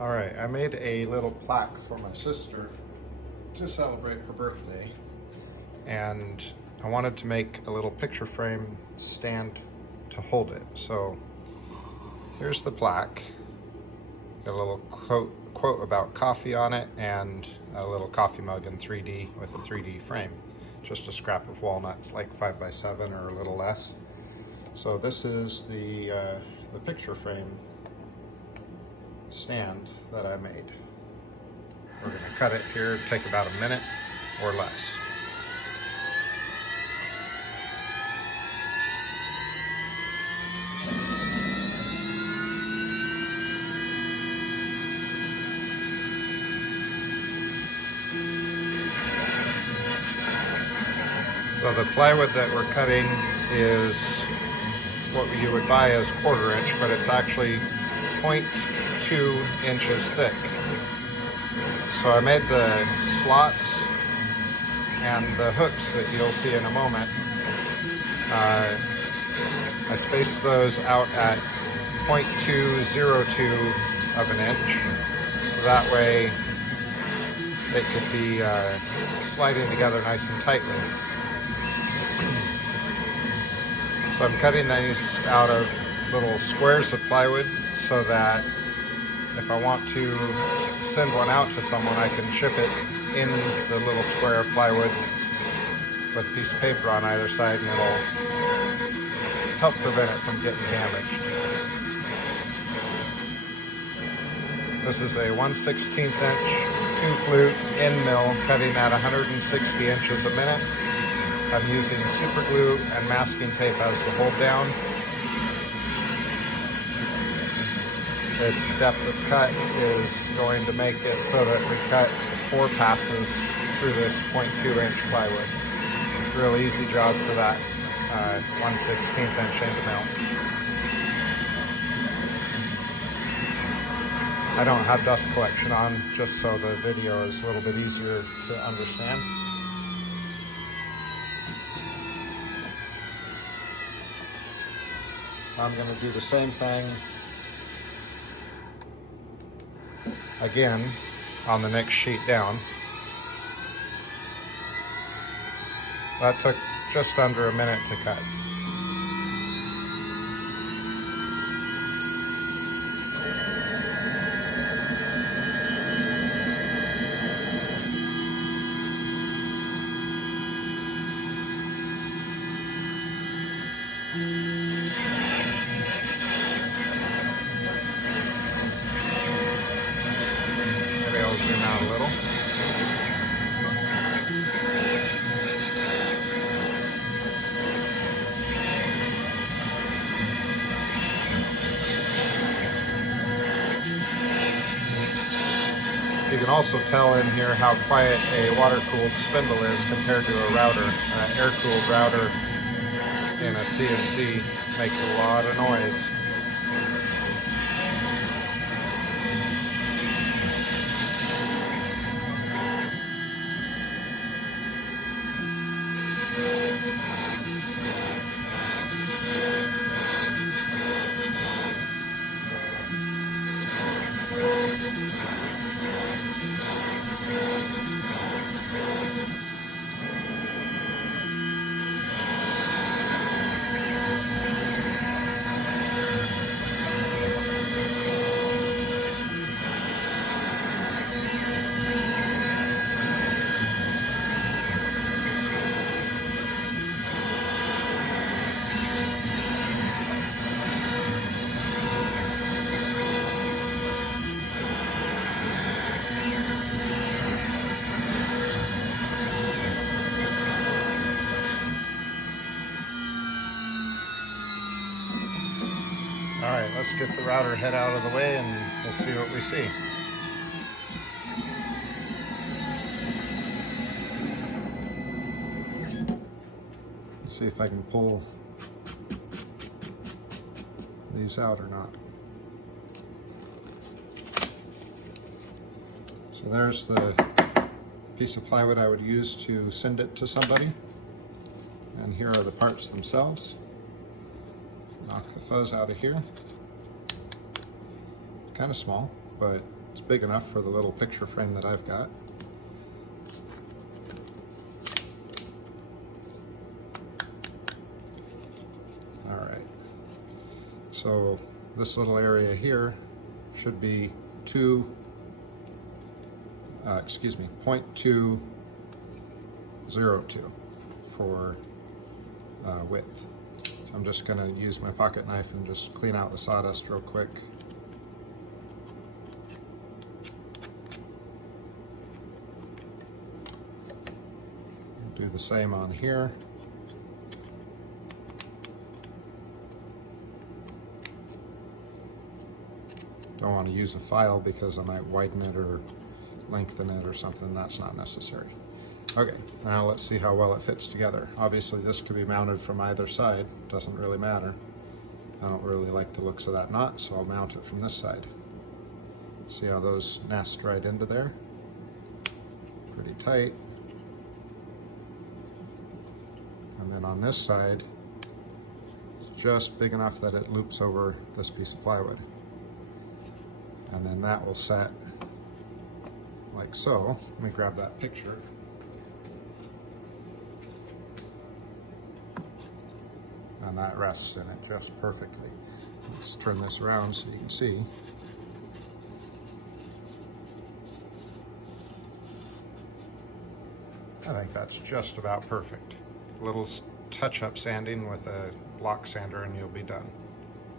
All right, I made a little plaque for my sister to celebrate her birthday, and I wanted to make a little picture frame stand to hold it. So here's the plaque. Got a little quote about coffee on it, and a little coffee mug in 3D with a 3D frame. Just a scrap of walnuts, like 5x7 or a little less. So this is the picture frame stand that I made. We're going to cut it here, take about a minute or less. So the plywood that we're cutting is what you would buy as 1/4 inch, but it's actually 0.2 inches thick. So I made the slots and the hooks that you'll see in a moment. I spaced those out at 0.202 of an inch. So that way they could be sliding together nice and tightly. So I'm cutting these out of little squares of plywood so that if I want to send one out to someone, I can ship it in the little square of plywood with a piece of paper on either side, and it'll help prevent it from getting damaged. This is a 1/16 inch 2-flute end mill cutting at 160 inches a minute. I'm using super glue and masking tape as the hold down. Its depth of cut is going to make it so that we cut 4 passes through this 0.2 inch plywood. Real easy job for that 1/16 inch end mill. I don't have dust collection on, just so the video is a little bit easier to understand. I'm going to do the same thing again on the next sheet down. That took just under a minute to cut. Maybe I'll zoom out a little. You can also tell in here how quiet a water-cooled spindle is compared to a router. An air-cooled router in a CNC makes a lot of noise. All right, let's get the router head out of the way and we'll see what we see. Let's see if I can pull these out or not. So there's the piece of plywood I would use to send it to somebody. And here are the parts themselves. Knock the fuzz out of here. Kind of small, but It's big enough for the little picture frame that I've got. All right, so this little area here should be 0.202 for width. So I'm just going to use my pocket knife and just clean out the sawdust real quick. Do the same on here. Don't want to use a file because I might widen it or lengthen it or something. That's not necessary. Okay, now let's see how well it fits together. Obviously this could be mounted from either side. Doesn't really matter. I don't really like the looks of that knot, so I'll mount it from this side. See how those nest right into there? Pretty tight. And then on this side, it's just big enough that it loops over this piece of plywood. And then that will set like so. Let me grab that picture. And that rests in it just perfectly. Let's turn this around so you can see. I think that's just about perfect. A little touch-up sanding with a block sander and you'll be done.